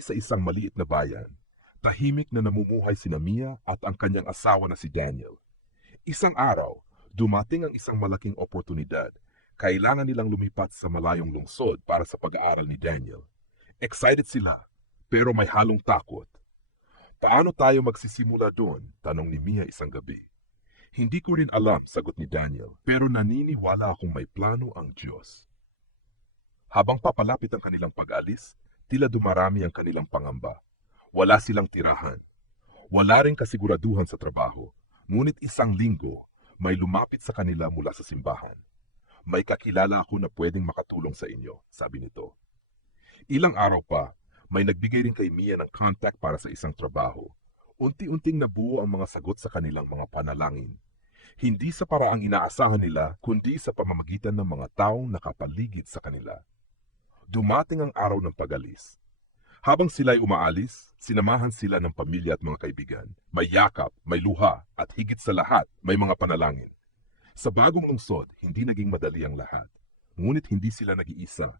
isa-isang maliit na bayan. Tahimik na namumuhay si Mia at ang kanyang asawa na si Daniel. Isang araw, dumating ang isang malaking oportunidad. Kailangan nilang lumipat sa malayong lungsod para sa pag-aaral ni Daniel. Excited sila, pero may halong takot. Paano tayo magsisimula doon? Tanong ni Mia isang gabi. Hindi ko rin alam, sagot ni Daniel, pero naniniwala akong may plano ang Diyos. Habang papalapit ang kanilang pag-alis, tila dumarami ang kanilang pangamba. Wala silang tirahan. Wala ring kasiguraduhan sa trabaho. Ngunit isang linggo, may lumapit sa kanila mula sa simbahan. May kakilala ako na pwedeng makatulong sa inyo, sabi nito. Ilang araw pa, may nagbigay rin kay Mia ng contact para sa isang trabaho. Unti-unting nabuo ang mga sagot sa kanilang mga panalangin. Hindi sa paraang inaasahan nila, kundi sa pamamagitan ng mga taong nakapaligid sa kanila. Dumating ang araw ng pag-alis. Habang sila'y umaalis, sinamahan sila ng pamilya at mga kaibigan. May yakap, may luha, at higit sa lahat, may mga panalangin. Sa bagong lungsod, hindi naging madali ang lahat. Ngunit hindi sila nag-iisa.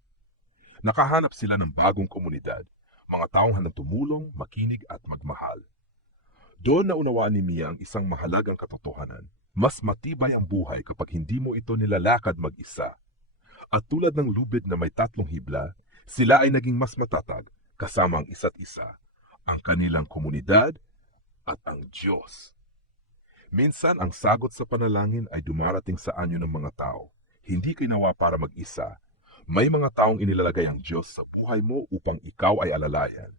Nakahanap sila ng bagong komunidad, mga taong handang tumulong, makinig at magmahal. Doon naunawaan ni Mia ang isang mahalagang katotohanan. Mas matibay ang buhay kapag hindi mo ito nilalakad mag-isa. At tulad ng lubid na may tatlong hibla, sila ay naging mas matatag kasama ang isa't isa, ang kanilang komunidad at ang Diyos. Minsan ang sagot sa panalangin ay dumarating sa anyo ng mga tao. Hindi ginawa para mag-isa. May mga taong inilalagay ang Diyos sa buhay mo upang ikaw ay alalayan.